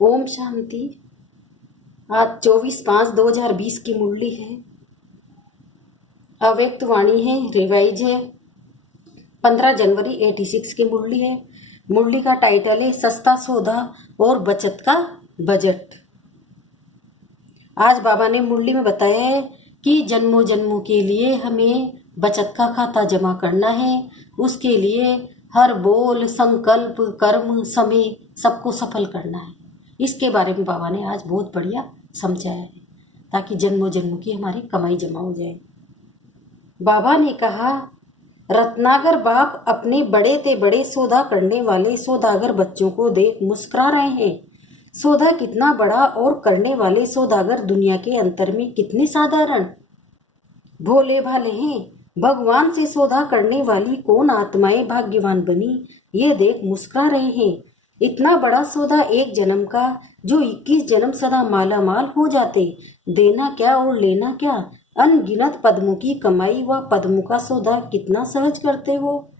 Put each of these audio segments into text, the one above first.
ओम शांति। आज 24/5/2020 की मुरली है। अव्यक्त वाणी है, रिवाइज है। 15 जनवरी 86 की मुरली है। मुरली का टाइटल है सस्ता सौदा और बचत का बजट। आज बाबा ने मुरली में बताया है कि जन्मों जन्मों के लिए हमें बचत का खाता जमा करना है। उसके लिए हर बोल, संकल्प, कर्म, समय सबको सफल करना है। इसके बारे में बाबा ने आज बहुत बढ़िया समझाया है, ताकि जन्मों जन्मों की हमारी कमाई जमा हो जाए। बाबा ने कहा, रत्नागर बाप अपने बड़े ते बड़े सौदा करने वाले सौदागर बच्चों को देख मुस्कुरा रहे हैं। सौदा कितना बड़ा और करने वाले सौदागर दुनिया के अंतर में कितने साधारण भोले भाले हैं। भगवान से सौदा करने वाली कौन आत्माएं भाग्यवान बनी, ये देख मुस्कुरा रहे हैं। इतना बड़ा सौदा एक जन्म का, जो 21 जन्म सदा माला माल हो जाते। देना क्या और लेना क्या, अनगिनत पद्मों की कमाई व पद्मों का सौदा कितना सहज करते हो।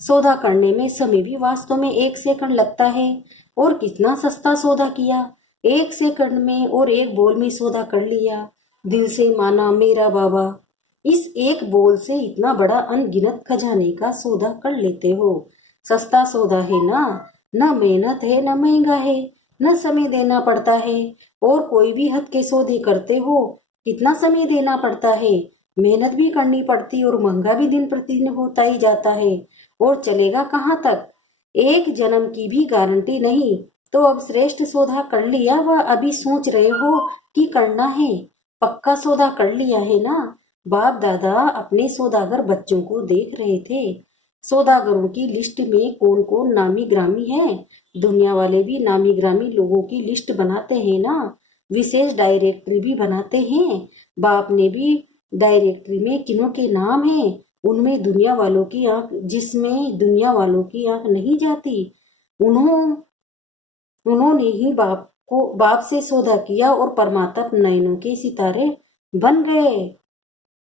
सौदा करने में समय भी वास्तव में 1 सेकंड लगता है, और कितना सस्ता सौदा किया। 1 सेकंड में और 1 बोल में सौदा कर लिया। दिल से माना मेरा बाबा। इस एक बोल से इतना बड़ा अनगिनत खजाने का सौदा कर लेते हो। सस्ता सौदा है ना, न मेहनत है, न महंगा है, न समय देना पड़ता है। और कोई भी हद के सौदे करते हो, कितना समय देना पड़ता है, मेहनत भी करनी पड़ती और महंगा भी दिन प्रतिदिन होता ही जाता है। और चलेगा कहाँ तक, 1 जन्म की भी गारंटी नहीं। तो अब श्रेष्ठ सौदा कर लिया व अभी सोच रहे हो कि करना है। पक्का सौदा कर लिया है ना। बाप दादा अपने सौदागर बच्चों को देख रहे थे। सौदागरों की लिस्ट में कौन कौन नामी ग्रामी है। दुनिया वाले भी नामी ग्रामी लोगों की लिस्ट बनाते हैं ना, विशेष डायरेक्टरी भी बनाते हैं। बाप ने भी डायरेक्टरी में किन्हों के नाम है, उनमें दुनिया वालों की आंख, जिसमें दुनिया वालों की आंख नहीं जाती, उन्होंने ही बाप से सौदा किया और परमात्मा नयनों के सितारे बन गए।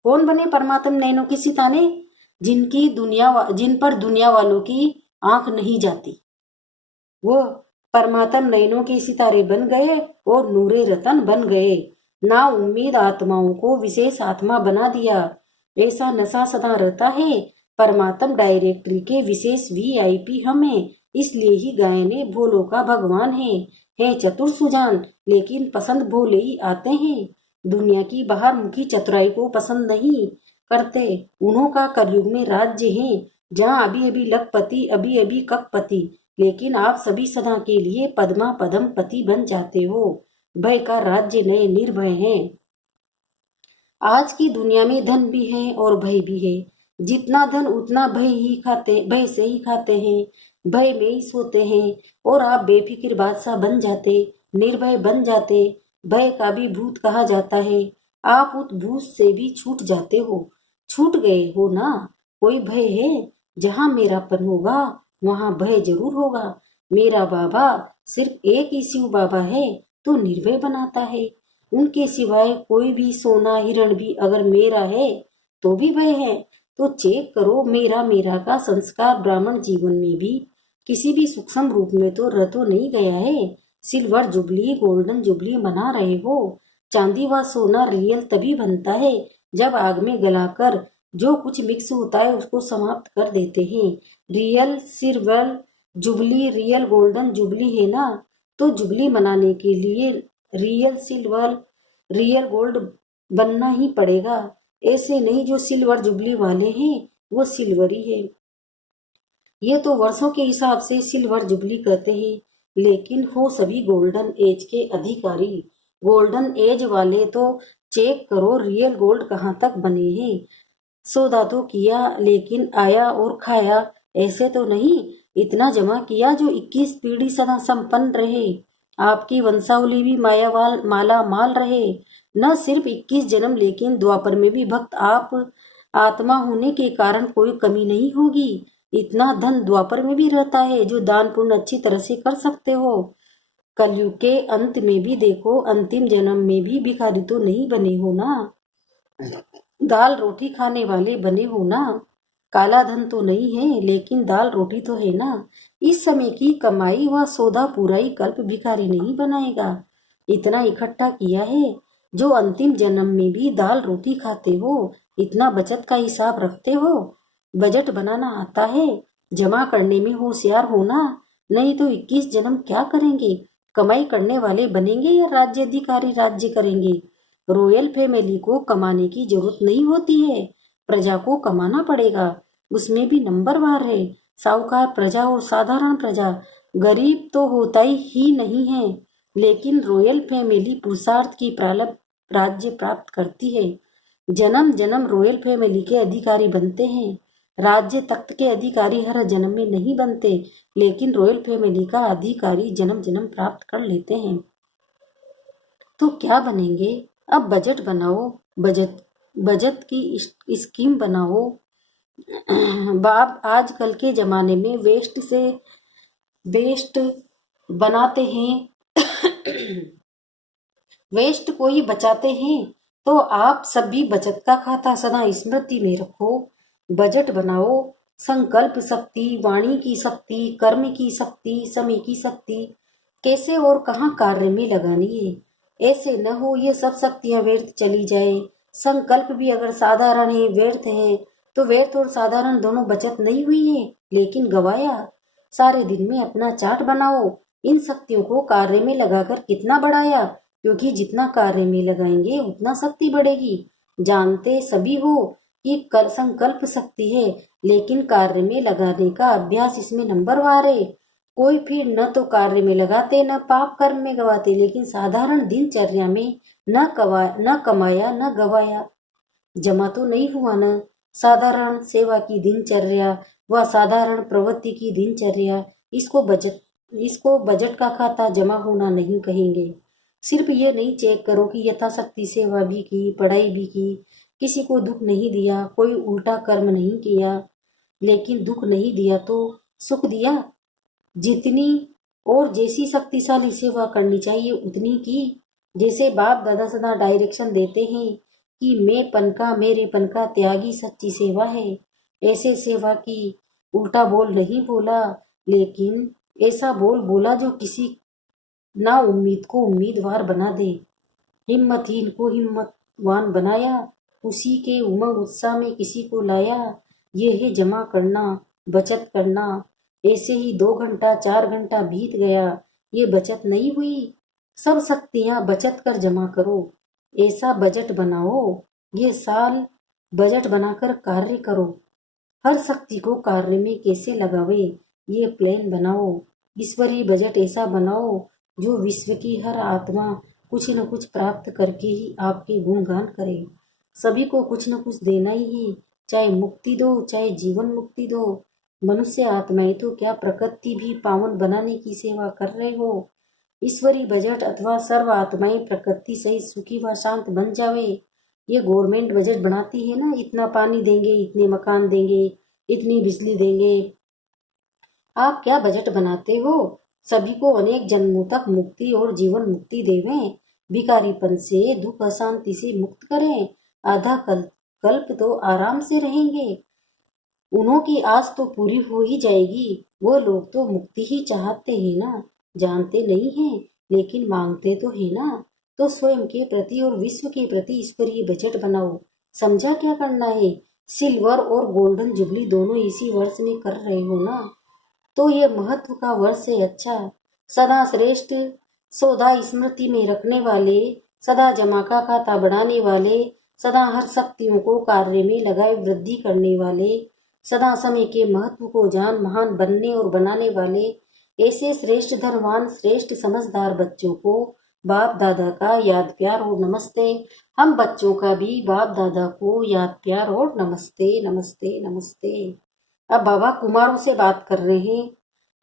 कौन बने परमात्मा नयनों के सितारे? जिन पर दुनिया वालों की आंख नहीं जाती, वो परमात्मा नयनों के सितारे बन गए और नूरे रतन बन गए। ना उम्मीद आत्माओं को विशेष आत्मा बना दिया। ऐसा नशा सदा रहता है। परमात्मा डायरेक्टरी के विशेष VIP हम हैं, इसलिए ही गायने भोलों का भगवान है चतुर सुजान, लेकिन पसंद भोले ही आते हैं। दुनिया की बाहर मुखी चतुराई को पसंद नहीं करते। उन्हों का कलयुग में राज्य है, जहाँ अभी अभी लखपति, अभी अभी कखपति, लेकिन आप सभी सदा के लिए पद्मा पदम पति बन जाते हो। भय का राज्य नए निर्भय है। आज की दुनिया में धन भी है और भय भी है। जितना धन उतना भय से ही खाते हैं, भय में ही सोते हैं। और आप बेफिक्र बादशाह बन जाते, निर्भय बन जाते। भय का भी भूत कहा जाता है। आप उस भूत से भी छूट जाते हो, छूट गए हो ना। कोई भय है? जहाँ मेरापन होगा वहाँ भय जरूर होगा। मेरा बाबा सिर्फ एक ही शिव बाबा है, तो निर्भय बनाता है। उनके सिवाय कोई भी सोना हिरण भी अगर मेरा है तो भी भय है। तो चेक करो, मेरा मेरा का संस्कार ब्राह्मण जीवन में भी किसी भी सूक्ष्म रूप में तो रह तो नहीं गया है। सिल्वर जुबली, गोल्डन जुबली मना रहे हो। चांदी व सोना रियल तभी बनता है जब आग में गलाकर जो कुछ मिक्स होता है उसको समाप्त कर देते हैं। Real silver jubilee, real golden jubilee है ना, तो जुबली मनाने के लिए रियल सिल्वर, रियल गोल्ड बनना ही पड़ेगा। ऐसे नहीं जो सिल्वर जुबली वाले हैं वो सिल्वर ही है। ये तो वर्षों के हिसाब से सिल्वर जुबली कहते हैं, लेकिन हो सभी गोल्डन एज के अधिकारी। गोल्डन एज वाले तो चेक करो रियल गोल्ड कहाँ तक बने हैं। सौदा तो किया, लेकिन आया और खाया ऐसे तो नहीं। इतना जमा किया जो 21 पीढ़ी सदा संपन्न रहे। आपकी वंशावली भी माला माल रहे। न सिर्फ 21 जन्म, लेकिन द्वापर में भी भक्त आप आत्मा होने के कारण कोई कमी नहीं होगी। इतना धन द्वापर में भी रहता है जो दान पुण्य अच्छी तरह से कर सकते हो। कलयुग के अंत में भी देखो, अंतिम जन्म में भी भिखारी तो नहीं बने हो ना, दाल रोटी खाने वाले बने हो ना। काला धन तो नहीं है, लेकिन दाल रोटी तो है ना। इस समय की कमाई व सौदा पूरा ही कल्प भिखारी नहीं बनाएगा। इतना इकट्ठा किया है, जो अंतिम जन्म में भी दाल रोटी खाते हो। इतना बचत का हिसाब रखते हो। बजट बनाना आता है, जमा करने में होशियार होना, नहीं तो 21 जन्म क्या करेंगे। कमाई करने वाले बनेंगे या राज्याधिकारी राज्य करेंगे। रॉयल फैमिली को कमाने की जरूरत नहीं होती है, प्रजा को कमाना पड़ेगा। उसमें भी नंबरवार है, साहूकार प्रजा और साधारण प्रजा। गरीब तो होता ही नहीं है, लेकिन रॉयल फैमिली पुरुषार्थ की प्रारब्ध राज्य प्राप्त करती है। जन्म जन्म रॉयल फैमिली के अधिकारी बनते हैं। राज्य तख्त के अधिकारी हर जन्म में नहीं बनते, लेकिन रॉयल फैमिली का अधिकारी जन्म जन्म प्राप्त कर लेते हैं। तो क्या बनेंगे। अब बजट बनाओ, बजट बजट की स्कीम बनाओ। बाप आजकल के जमाने में वेस्ट से बेस्ट बनाते हैं, वेस्ट को ही बचाते हैं। तो आप सभी बचत का खाता सदा स्मृति में रखो। बजट बनाओ। संकल्प शक्ति, वाणी की शक्ति, कर्म की शक्ति, समय की शक्ति कैसे और कहाँ कार्य में लगानी है। ऐसे न हो ये सब शक्तियां व्यर्थ चली जाए। संकल्प भी अगर साधारण है, व्यर्थ है, तो व्यर्थ और साधारण दोनों बचत नहीं हुई है, लेकिन गवाया। सारे दिन में अपना चार्ट बनाओ। इन शक्तियों को कार्य में लगाकर कितना बढ़ाया, क्योंकि जितना कार्य में लगाएंगे उतना शक्ति बढ़ेगी। जानते सभी हो कि संकल्प शक्ति है, लेकिन कार्य में लगाने का अभ्यास इसमें नंबरवार है। कोई फिर न तो कार्य में लगाते न पाप कर्म में गवाते, लेकिन साधारण दिनचर्या में न कमाया न गवाया। जमा तो नहीं हुआ न। साधारण सेवा की दिनचर्या व साधारण प्रवृत्ति की दिनचर्या, इसको बजट का खाता जमा होना नहीं कहेंगे। सिर्फ ये नहीं चेक करो कि यथाशक्ति सेवा भी की, पढ़ाई भी की, किसी को दुख नहीं दिया, कोई उल्टा कर्म नहीं किया। लेकिन दुख नहीं दिया तो सुख दिया। जितनी और जैसी शक्तिशाली सेवा करनी चाहिए उतनी की। जैसे बाप दादा सदा डायरेक्शन देते हैं कि मैं पन का मेरे पन का त्यागी सच्ची सेवा है, ऐसे सेवा की उल्टा बोल नहीं बोला, लेकिन ऐसा बोल बोला जो किसी ना उम्मीद को उम्मीदवार बना दे, हिम्मतहीन को हिम्मतवान बनाया, उसी के उमंग उत्साह में किसी को लाया। ये है जमा करना, बचत करना। ऐसे ही 2 घंटा 4 घंटा बीत गया, ये बचत नहीं हुई। सब शक्तियां बचत कर जमा करो। ऐसा बजट बनाओ। ये साल बजट बनाकर कार्य करो। हर शक्ति को कार्य में कैसे लगावे, ये प्लान बनाओ। ईश्वरीय बजट ऐसा बनाओ जो विश्व की हर आत्मा कुछ न कुछ प्राप्त करके ही आपके गुणगान करे। सभी को कुछ न कुछ देना ही है, चाहे मुक्ति दो चाहे जीवन मुक्ति दो। मनुष्य आत्माएं तो क्या प्रकृति भी पावन बनाने की सेवा कर रहे हो। ईश्वरीय बजट अथवा सर्व आत्माएं प्रकृति सहित सुखी व शांत बन जावे। ये गवर्नमेंट बजट बनाती है ना, इतना पानी देंगे, इतने मकान देंगे, इतनी बिजली देंगे। आप क्या बजट बनाते हो। सभी को अनेक जन्मों तक मुक्ति और जीवन मुक्ति देवें। भिखारीपन से दुख अशांति से मुक्त करें। आधा कल्प तो आराम से रहेंगे। उन्हों की आस तो पूरी हो ही जाएगी। वो लोग तो मुक्ति ही चाहते हैं ना, जानते नहीं हैं, लेकिन मांगते तो है ना। तो स्वयं के प्रति और विश्व के प्रति ईश्वरीय बजट बनाओ। समझा क्या करना है। सिल्वर और गोल्डन जुबली दोनों इसी वर्ष में कर रहे हो ना, तो ये महत्व का वर्ष है। अच्छा, सदा श्रेष्ठ सौदा स्मृति में रखने वाले, सदा जमा का खाता बढ़ाने वाले, सदा हर शक्तियों को कार्य में लगाए वृद्धि करने वाले, सदा समय के महत्व को जान महान बनने और बनाने वाले, ऐसे श्रेष्ठ धनवान श्रेष्ठ समझदार बच्चों को बाप दादा का याद प्यार और नमस्ते। हम बच्चों का भी बाप दादा को याद प्यार और नमस्ते नमस्ते नमस्ते। अब बाबा कुमारों से बात कर रहे हैं।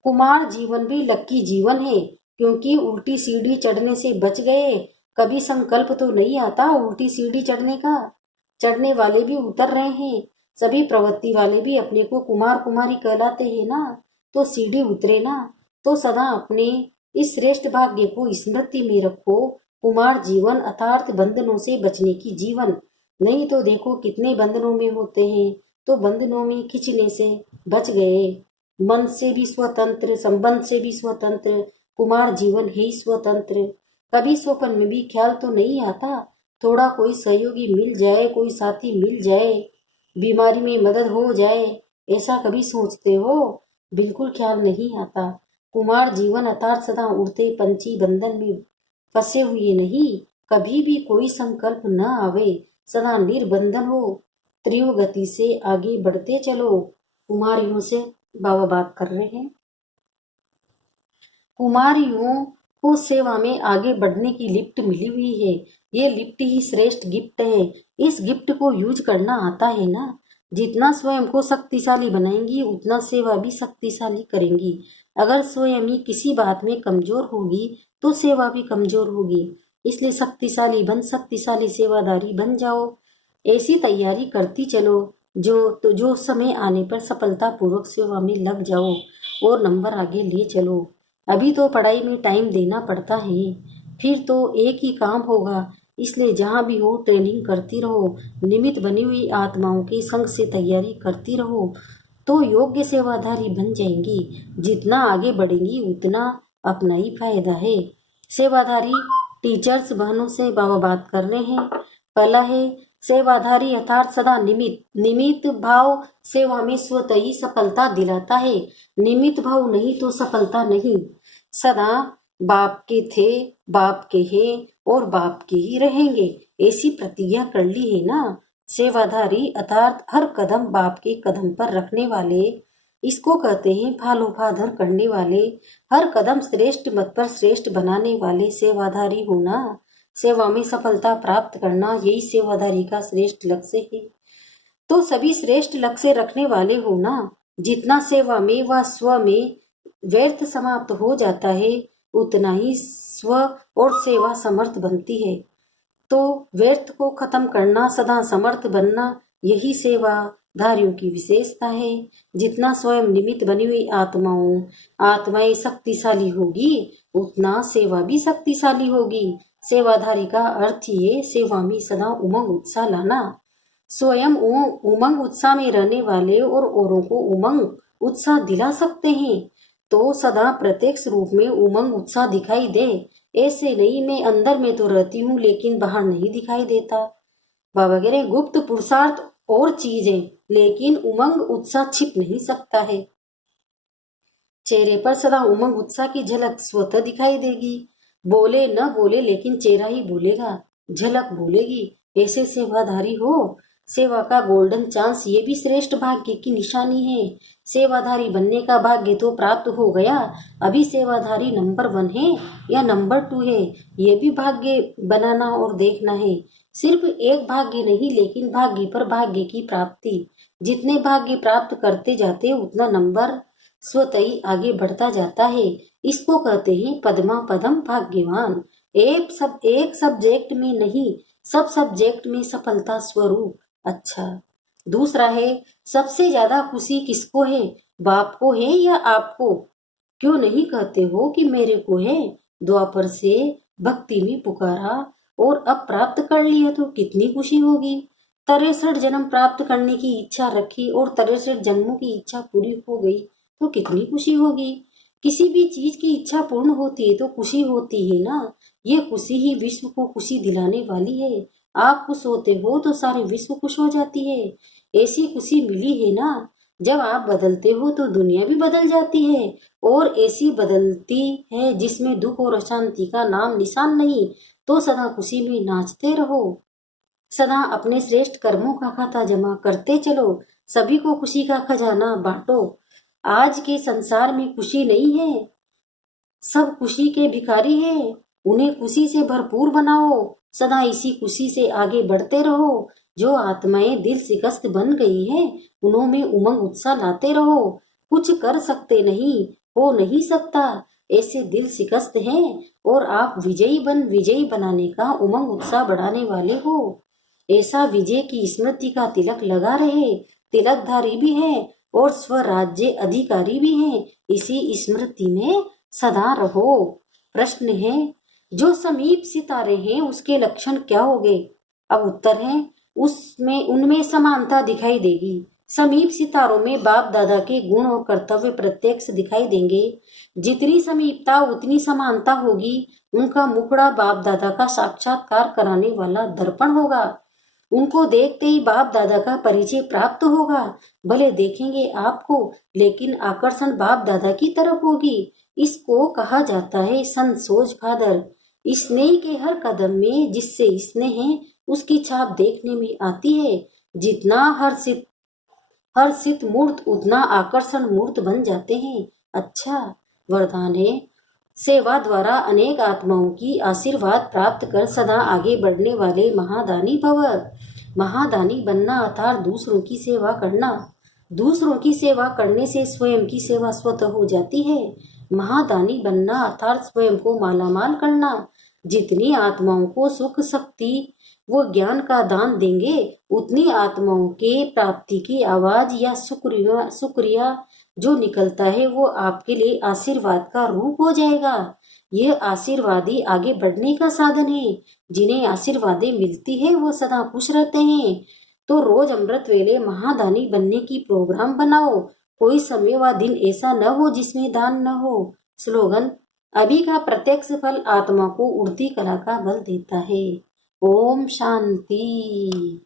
कुमार जीवन भी लक्की जीवन है, क्योंकि उल्टी सीढ़ी चढ़ने से बच गए। कभी संकल्प तो नहीं आता उल्टी सीढ़ी चढ़ने का। चढ़ने वाले भी उतर रहे हैं। सभी प्रवृत्ति वाले भी अपने को कुमार कुमारी कहलाते हैं ना, तो सीढ़ी उतरे ना। तो सदा अपने इस श्रेष्ठ भाग्य को स्मृति में रखो। कुमार जीवन अर्थात बंधनों से बचने की जीवन। नहीं तो देखो कितने बंधनों में होते हैं, तो बंधनों में खींचने से बच गए। मन से भी स्वतंत्र, संबंध से भी स्वतंत्र, कुमार जीवन है स्वतंत्र। कभी स्वप्न में भी ख्याल तो नहीं आता थोड़ा कोई सहयोगी मिल जाए, कोई साथी मिल जाए, बीमारी में मदद हो जाए, ऐसा कभी सोचते हो? बिल्कुल ख्याल नहीं आता। कुमार जीवन अर्थात सदा उड़ते पंछी बंधन में फंसे हुए नहीं, कभी भी कोई संकल्प न आवे, सदा निर्बंधन हो, तीव्र गति से आगे बढ़ते चलो। कुमारियों से बाबा बात कर रहे हैं। कुमारियों को सेवा में आगे बढ़ने की लिफ्ट मिली हुई है। ये लिफ्ट ही श्रेष्ठ गिफ्ट है। इस गिफ्ट को यूज करना आता है ना? जितना स्वयं को शक्तिशाली बनाएंगी उतना सेवा भी शक्तिशाली करेंगी। अगर स्वयं ही किसी बात में कमजोर होगी तो सेवा भी कमजोर होगी। इसलिए शक्तिशाली बन, शक्तिशाली सेवादारी बन जाओ। ऐसी तैयारी करती चलो जो समय आने पर सफलता पूर्वक सेवा में लग जाओ और नंबर आगे ले चलो। अभी तो पढ़ाई में टाइम देना पड़ता है, फिर तो एक ही काम होगा। इसलिए जहाँ भी हो ट्रेनिंग करती रहो, निमित्त बनी हुई आत्माओं के संग से तैयारी करती रहो तो योग्य सेवाधारी बन जाएंगी। जितना आगे बढ़ेंगी उतना अपना ही फायदा है। सेवाधारी टीचर्स बहनों से बाबा बात कर रहे हैं। पहला है सेवाधारी अर्थात सदा निमित्त भाव सेवा में स्वतः ही सफलता दिलाता है। निमित्त भाव नहीं तो सफलता नहीं। सदा बाप के थे, बाप के हैं और बाप के ही रहेंगे, ऐसी प्रतिज्ञा कर ली है ना। सेवाधारी अर्थात हर कदम बाप के कदम पर रखने वाले, इसको कहते हैं फालो फादर करने वाले, हर कदम श्रेष्ठ मत पर श्रेष्ठ बनाने वाले सेवाधारी होना, सेवा में सफलता प्राप्त करना, यही सेवाधारी का श्रेष्ठ लक्ष्य है। तो सभी श्रेष्ठ लक्ष्य रखने वाले होना। जितना सेवा में व स्व में व्यर्थ समाप्त हो जाता है उतना ही स्व और सेवा समर्थ बनती है। तो व्यर्थ को खत्म करना, सदा समर्थ बनना, यही सेवाधारियों की विशेषता है। जितना स्वयं निमित्त बनी हुई आत्माएं शक्तिशाली होगी उतना सेवा भी शक्तिशाली होगी। सेवाधारी का अर्थ ये सेवा में सदा उमंग उत्साह लाना। स्वयं उमंग उत्साह में रहने वाले और औरों को उमंग उत्साह दिला सकते हैं तो सदा प्रत्यक्ष रूप में उमंग उत्साह दिखाई दे। ऐसे नहीं मैं अंदर में तो रहती हूँ लेकिन बाहर नहीं दिखाई देता। बाबा कह रहे गुप्त पुरुषार्थ और चीज है लेकिन उमंग उत्साह छिप नहीं सकता है। चेहरे पर सदा उमंग उत्साह की झलक स्वतः दिखाई देगी। बोले न बोले लेकिन चेहरा ही बोलेगा, झलक बोलेगी। ऐसे सेवाधारी हो। सेवा का गोल्डन चांस ये भी श्रेष्ठ भाग्य की निशानी है। सेवाधारी बनने का भाग्य तो प्राप्त हो गया, अभी सेवाधारी नंबर 1 है या नंबर 2 है ये भी भाग्य बनाना और देखना है। सिर्फ एक भाग्य नहीं लेकिन भाग्य पर भाग्य की प्राप्ति। जितने भाग्य प्राप्त करते जाते उतना नंबर स्वतः ही आगे बढ़ता जाता है। इसको कहते हैं पद्मा पदम भाग्यवान। एक सब्जेक्ट में नहीं, सब सब्जेक्ट में सफलता स्वरूप। अच्छा, दूसरा है सबसे ज्यादा खुशी किसको है, बाप को है या आपको? क्यों नहीं कहते हो कि मेरे को है? द्वापर से भक्ति में पुकारा और अब प्राप्त कर लिया तो कितनी खुशी होगी। 63 जन्म प्राप्त करने की इच्छा रखी और 63 जन्मों की इच्छा पूरी हो गई तो कितनी खुशी होगी। किसी भी चीज की इच्छा पूर्ण होती है तो खुशी होती है ना। ये खुशी ही विश्व को खुशी दिलाने वाली है। आप खुश होते हो तो सारे विश्व खुश हो जाती है। ऐसी खुशी मिली है ना। जब आप बदलते हो तो दुनिया भी बदल जाती है और ऐसी बदलती है जिसमें दुख और अशांति का नाम निशान नहीं। तो सदा खुशी में नाचते रहो, सदा अपने श्रेष्ठ कर्मों का खाता जमा करते चलो, सभी को खुशी का खजाना बांटो। आज के संसार में खुशी नहीं है, सब खुशी के भिखारी हैं। उन्हें खुशी से भरपूर बनाओ, सदा इसी खुशी से आगे बढ़ते रहो। जो आत्माएं दिल शिकस्त बन गई हैं उन्होंने उमंग उत्साह लाते रहो। कुछ कर सकते नहीं, हो नहीं सकता, ऐसे दिल शिकस्त हैं और आप विजयी बनाने का उमंग उत्साह बढ़ाने वाले हो। ऐसा विजय की स्मृति का तिलक लगा रहे, तिलकधारी भी है और स्वराज्य अधिकारी भी हैं। इसी स्मृति में सदा रहो। प्रश्न है जो समीप सितारे हैं उसके लक्षण क्या होंगे? अब उत्तर है उनमें समानता दिखाई देगी। समीप सितारों में बाप दादा के गुण और कर्तव्य प्रत्यक्ष दिखाई देंगे। जितनी समीपता उतनी समानता होगी। उनका मुखड़ा बाप दादा का साक्षात्कार कराने वाला दर्पण होगा। उनको देखते ही बाप दादा का परिचय प्राप्त होगा। भले देखेंगे आपको, लेकिन आकर्षण बाप दादा की तरफ होगी। इसको कहा जाता है संसोज फादर। स्नेह के हर कदम में जिससे स्नेह है उसकी छाप देखने में आती है। जितना हर्षित मूर्त उतना आकर्षण मूर्त बन जाते हैं। अच्छा, वरदान है सेवा द्वारा अनेक आत्माओं की आशीर्वाद प्राप्त कर सदा आगे बढ़ने वाले महादानी भव। महादानी बनना अर्थात दूसरों की सेवा करना। दूसरों की सेवा करने से स्वयं की सेवा स्वतः हो जाती है। महादानी बनना अर्थात स्वयं को मालामाल करना। जितनी आत्माओं को सुख शक्ति वो ज्ञान का दान देंगे, उतनी आत्माओं के प्राप्ति की आवाज या शुक्रिया शुक्रिया जो निकलता है वो आपके लिए आशीर्वाद का रूप हो जाएगा। यह आशीर्वादी आगे बढ़ने का साधन है। जिन्हें आशीर्वादें मिलती है वो सदा खुश रहते हैं। तो रोज अमृत वेले महादानी बनने की प्रोग्राम बनाओ। कोई समय व दिन ऐसा न हो जिसमें दान न हो। स्लोगन, अभी का प्रत्यक्ष फल आत्मा को उड़ती कला का बल देता है। ओम शांति।